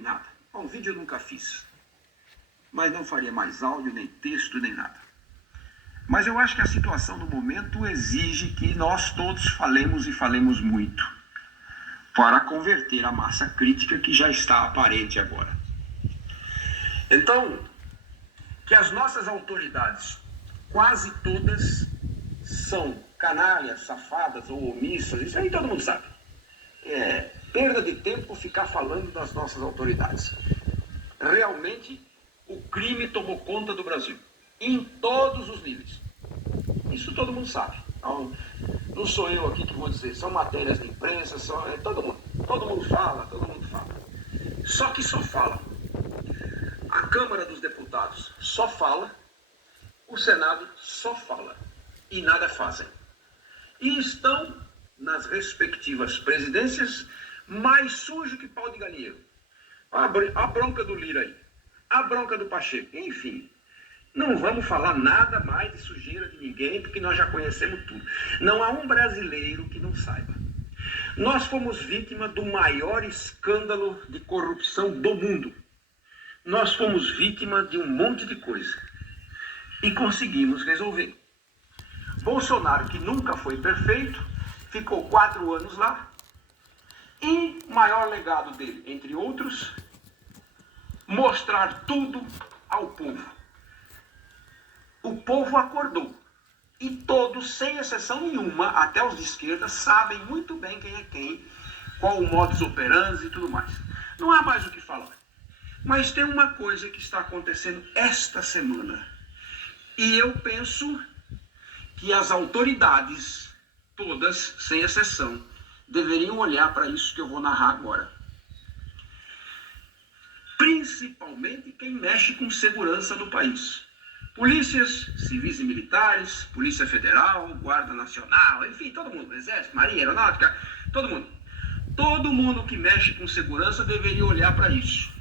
nem nada. Bom, vídeo eu nunca fiz. Mas não faria mais áudio, nem texto, nem nada. Mas eu acho que a situação no momento exige que nós todos falemos e falemos muito para converter a massa crítica que já está aparente agora. Então, que as nossas autoridades, quase todas, são canalhas, safadas ou omissas, isso aí todo mundo sabe. É perda de tempo ficar falando das nossas autoridades. Realmente, o crime tomou conta do Brasil, em todos os níveis. Isso todo mundo sabe. Não sou eu aqui que vou dizer, são matérias de imprensa, todo mundo fala, todo mundo fala. Só que só fala. A Câmara dos Deputados só fala, o Senado só fala e nada fazem. E estão nas respectivas presidências mais sujo que pau de galinheiro. A bronca do Lira aí, a bronca do Pacheco, enfim. Não vamos falar nada mais de sujeira de ninguém, porque nós já conhecemos tudo. Não há um brasileiro que não saiba. Nós fomos vítima do maior escândalo de corrupção do mundo. Nós fomos vítima de um monte de coisa. E conseguimos resolver. Bolsonaro, que nunca foi perfeito, ficou 4 anos lá. E o maior legado dele, entre outros, mostrar tudo ao povo. O povo acordou. E todos, sem exceção nenhuma, até os de esquerda, sabem muito bem quem é quem, qual o modus operandi e tudo mais. Não há mais o que falar. Mas tem uma coisa que está acontecendo esta semana. E eu penso que as autoridades, todas, sem exceção, deveriam olhar para isso que eu vou narrar agora. Principalmente quem mexe com segurança no país. Polícias civis e militares, Polícia Federal, Guarda Nacional, enfim, todo mundo, Exército, Marinha, Aeronáutica, todo mundo. Todo mundo que mexe com segurança deveria olhar para isso.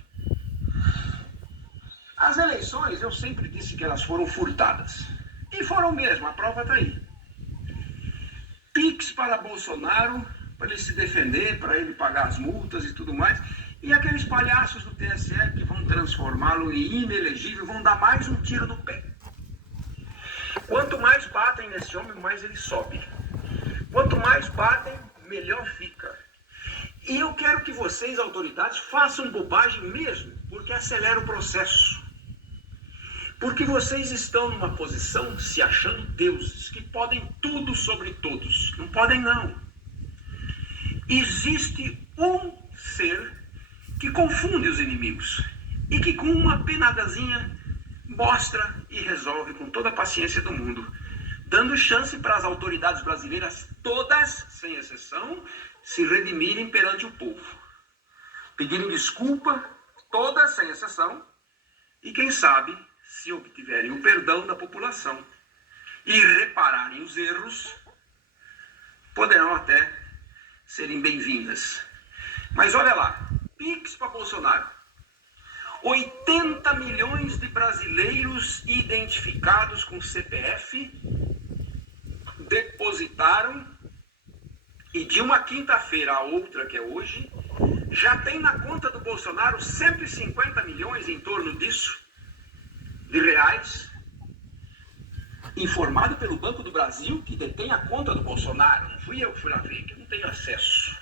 As eleições, eu sempre disse que elas foram furtadas. E foram mesmo, a prova está aí. Pix para Bolsonaro, para ele se defender, para ele pagar as multas e tudo mais. E aqueles palhaços do TSE que vão transformá-lo em inelegível, vão dar mais um tiro no pé. Quanto mais batem nesse homem, mais ele sobe. Quanto mais batem, melhor fica. E eu quero que vocês, autoridades, façam bobagem mesmo, porque acelera o processo. Porque vocês estão numa posição se achando deuses, que podem tudo sobre todos. Não podem, não. Existe um ser que confunde os inimigos e que com uma penadazinha mostra e resolve com toda a paciência do mundo, dando chance para as autoridades brasileiras, todas, sem exceção, se redimirem perante o povo. Pedirem desculpa, todas, sem exceção, e quem sabe, se obtiverem o perdão da população e repararem os erros, poderão até serem bem-vindas. Mas olha lá, Pix para Bolsonaro. 80 milhões de brasileiros identificados com CPF depositaram, e de uma quinta-feira a outra, que é hoje, já tem na conta do Bolsonaro 150 milhões em torno disso, de reais, informado pelo Banco do Brasil, que detém a conta do Bolsonaro. Não fui eu que fui lá ver, que eu não tenho acesso.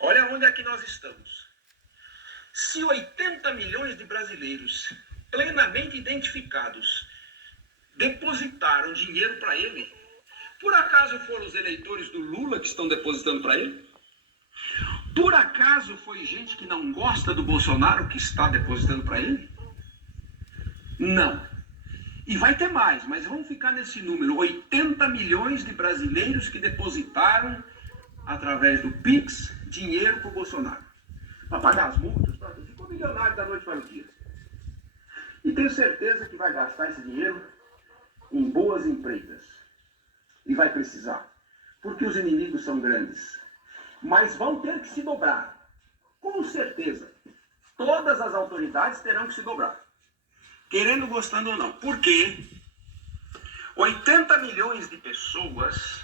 Olha onde é que nós estamos. Se 80 milhões de brasileiros plenamente identificados depositaram dinheiro para ele, por acaso foram os eleitores do Lula que estão depositando para ele? Por acaso foi gente que não gosta do Bolsonaro que está depositando para ele? Não. E vai ter mais, mas vamos ficar nesse número. 80 milhões de brasileiros que depositaram, através do Pix, dinheiro para o Bolsonaro. Para pagar as multas, ficou milionário da noite para o dia. E tenho certeza que vai gastar esse dinheiro em boas empreitas. E vai precisar. Porque os inimigos são grandes. Mas vão ter que se dobrar. Com certeza. Todas as autoridades terão que se dobrar. Querendo, gostando ou não. Por quê? 80 milhões de pessoas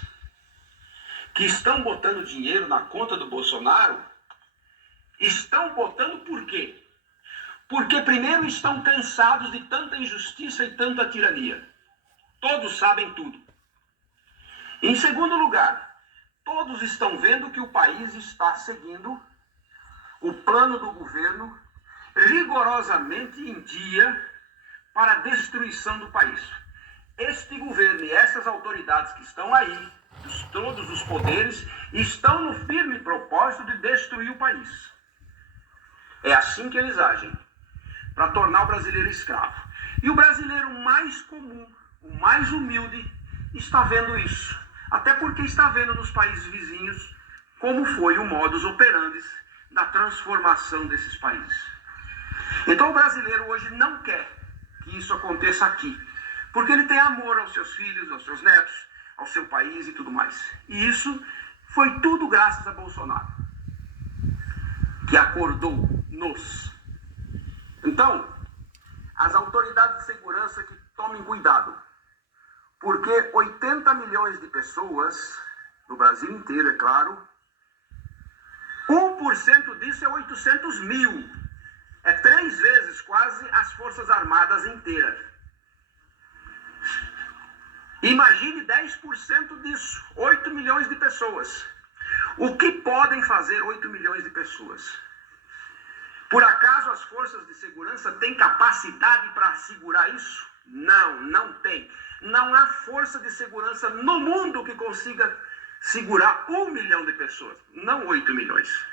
que estão botando dinheiro na conta do Bolsonaro Estão votando por quê? Porque, primeiro, estão cansados de tanta injustiça e tanta tirania. Todos sabem tudo. Em segundo lugar, todos estão vendo que o país está seguindo o plano do governo rigorosamente em dia para a destruição do país. Este governo e essas autoridades que estão aí, todos os poderes, estão no firme propósito de destruir o país. É assim que eles agem, para tornar o brasileiro escravo. E o brasileiro mais comum, o mais humilde, está vendo isso. Até porque está vendo nos países vizinhos como foi o modus operandi da transformação desses países. Então o brasileiro hoje não quer que isso aconteça aqui, porque ele tem amor aos seus filhos, aos seus netos, ao seu país e tudo mais. E isso foi tudo graças a Bolsonaro, que acordou-nos. Então, as autoridades de segurança que tomem cuidado, porque 80 milhões de pessoas, no Brasil inteiro, é claro, 1% disso é 800 mil. É 3 vezes quase as Forças Armadas inteiras. Imagine 10% disso, 8 milhões de pessoas. O que podem fazer 8 milhões de pessoas? Por acaso as forças de segurança têm capacidade para segurar isso? Não, não tem. Não há força de segurança no mundo que consiga segurar 1 milhão de pessoas, não 8 milhões.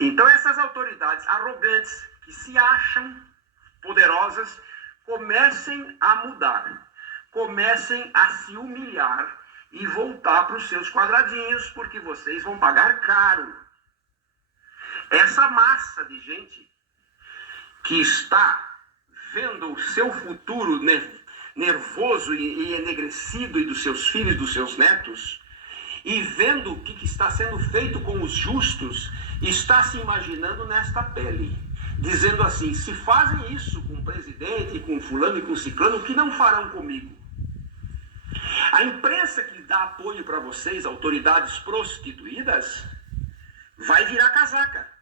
Então essas autoridades arrogantes, que se acham poderosas, comecem a mudar, comecem a se humilhar e voltar para os seus quadradinhos, porque vocês vão pagar caro. Essa massa de gente que está vendo o seu futuro nervoso e enegrecido, e dos seus filhos, dos seus netos, e vendo o que está sendo feito com os justos, está se imaginando nesta pele, dizendo assim: se fazem isso com o presidente, com fulano e com ciclano, o que não farão comigo? A imprensa que dá apoio para vocês, autoridades prostituídas, vai virar casaca.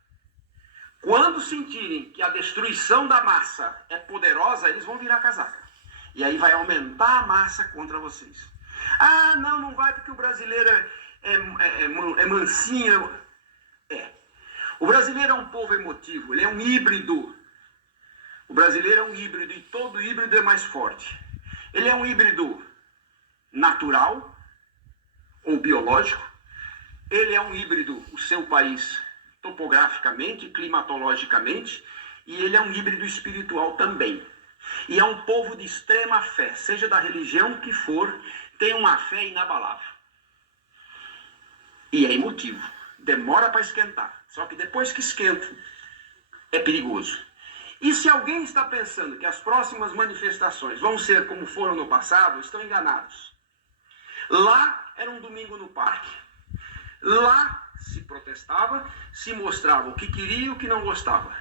Quando sentirem que a destruição da massa é poderosa, eles vão virar casaca. E aí vai aumentar a massa contra vocês. Ah, não vai porque o brasileiro é mansinho. O brasileiro é um povo emotivo, ele é um híbrido. O brasileiro é um híbrido e todo híbrido é mais forte. Ele é um híbrido natural ou biológico. Ele é um híbrido, o seu país, topograficamente, climatologicamente, e ele é um híbrido espiritual também. E é um povo de extrema fé, seja da religião que for, tem uma fé inabalável. E é emotivo, demora para esquentar, só que depois que esquenta, é perigoso. E se alguém está pensando que as próximas manifestações vão ser como foram no passado, estão enganados. Lá era um domingo no parque. Lá se protestava, se mostrava o que queria e o que não gostava.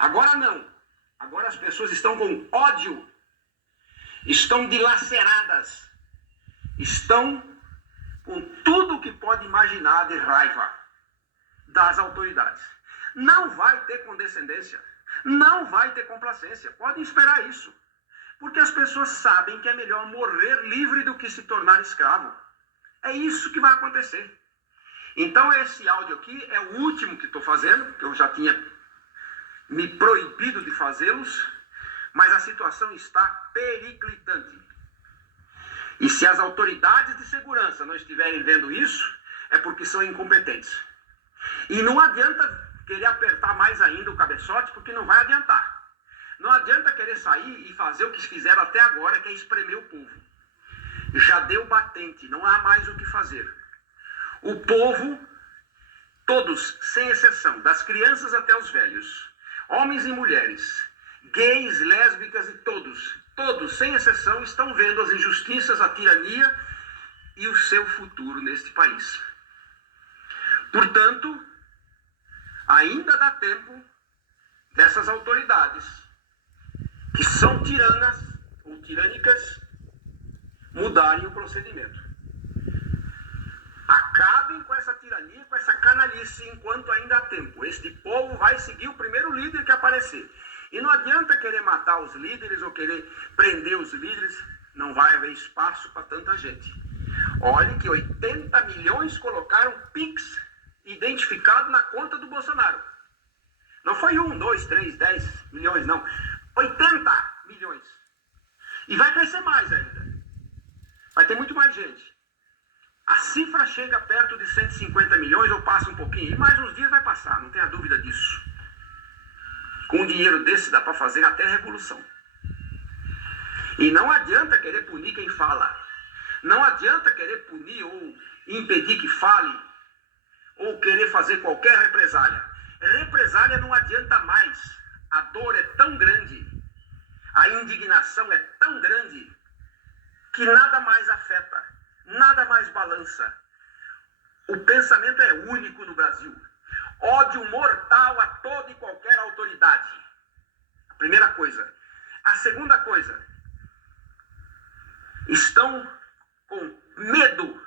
Agora não. Agora as pessoas estão com ódio, estão dilaceradas, estão com tudo que pode imaginar de raiva das autoridades. Não vai ter condescendência, não vai ter complacência, podem esperar isso. Porque as pessoas sabem que é melhor morrer livre do que se tornar escravo. É isso que vai acontecer. Então esse áudio aqui é o último que estou fazendo, que eu já tinha me proibido de fazê-los, mas a situação está periclitante. E se as autoridades de segurança não estiverem vendo isso, é porque são incompetentes. E não adianta querer apertar mais ainda o cabeçote, porque não vai adiantar. Não adianta querer sair e fazer o que fizeram até agora, que é espremer o povo. Já deu batente, não há mais o que fazer. O povo, todos, sem exceção, das crianças até os velhos, homens e mulheres, gays, lésbicas e todos, sem exceção, estão vendo as injustiças, a tirania e o seu futuro neste país. Portanto, ainda dá tempo dessas autoridades, que são tiranas ou tirânicas, mudarem o procedimento. A Acabem com essa tirania, com essa canalice enquanto ainda há tempo. Este povo vai seguir o primeiro líder que aparecer. E não adianta querer matar os líderes ou querer prender os líderes. Não vai haver espaço para tanta gente. Olhe que 80 milhões colocaram Pix identificado na conta do Bolsonaro. Não foi 1, 2, 3, 10 milhões, não. 80 milhões. E vai crescer mais ainda. Vai ter muito mais gente. A cifra chega perto de 150 milhões ou passa um pouquinho. E mais uns dias vai passar, não tenha dúvida disso. Com um dinheiro desse dá para fazer até revolução. E não adianta querer punir quem fala. Não adianta querer punir ou impedir que fale. Ou querer fazer qualquer represália. Represália não adianta mais. A dor é tão grande. A indignação é tão grande. Que nada mais afeta. Nada mais balança. O pensamento é único no Brasil. Ódio mortal a toda e qualquer autoridade. A primeira coisa. A segunda coisa. Estão com medo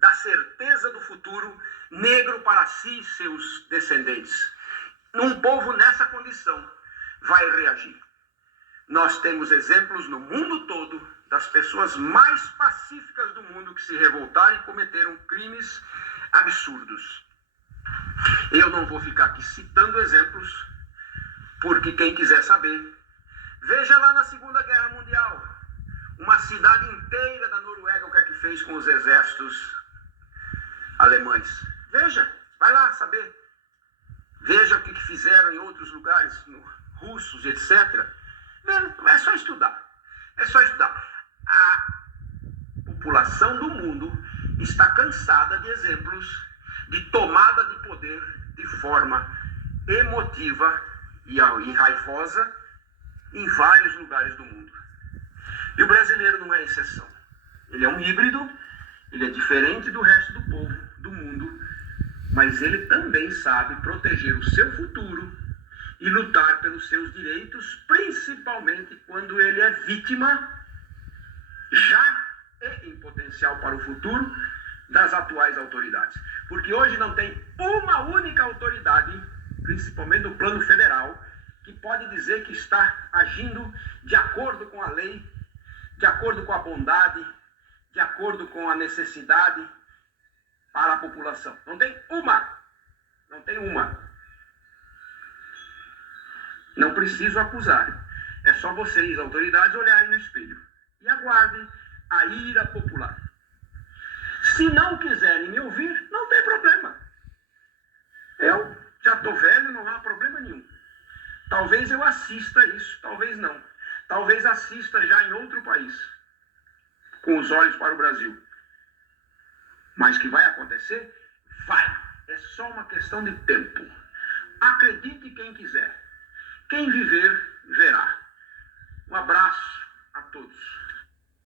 da certeza do futuro negro para si e seus descendentes. Um povo nessa condição vai reagir. Nós temos exemplos no mundo todo das pessoas mais pacíficas do mundo que se revoltaram e cometeram crimes absurdos. Eu não vou ficar aqui citando exemplos, porque quem quiser saber, veja lá na Segunda Guerra Mundial, uma cidade inteira da Noruega, o que é que fez com os exércitos alemães. Veja, vai lá saber. Veja o que fizeram em outros lugares, russos, etc. É só estudar. É só estudar. A população do mundo está cansada de exemplos de tomada de poder de forma emotiva e raivosa em vários lugares do mundo. E o brasileiro não é exceção. Ele é um híbrido, ele é diferente do resto do povo, do mundo, mas ele também sabe proteger o seu futuro e lutar pelos seus direitos, principalmente quando ele é vítima, já e em potencial para o futuro, das atuais autoridades. Porque hoje não tem uma única autoridade, principalmente no plano federal, que pode dizer que está agindo de acordo com a lei, de acordo com a bondade, de acordo com a necessidade para a população. Não tem uma. Não tem uma. Não preciso acusar. É só vocês, autoridades, olharem no espelho e aguardem a ira popular. Se não quiserem me ouvir, não tem problema. Eu já estou velho, não há problema nenhum. Talvez eu assista isso, talvez não. Talvez assista já em outro país, com os olhos para o Brasil. Mas que vai acontecer? Vai. É só uma questão de tempo. Acredite quem quiser. Quem viver,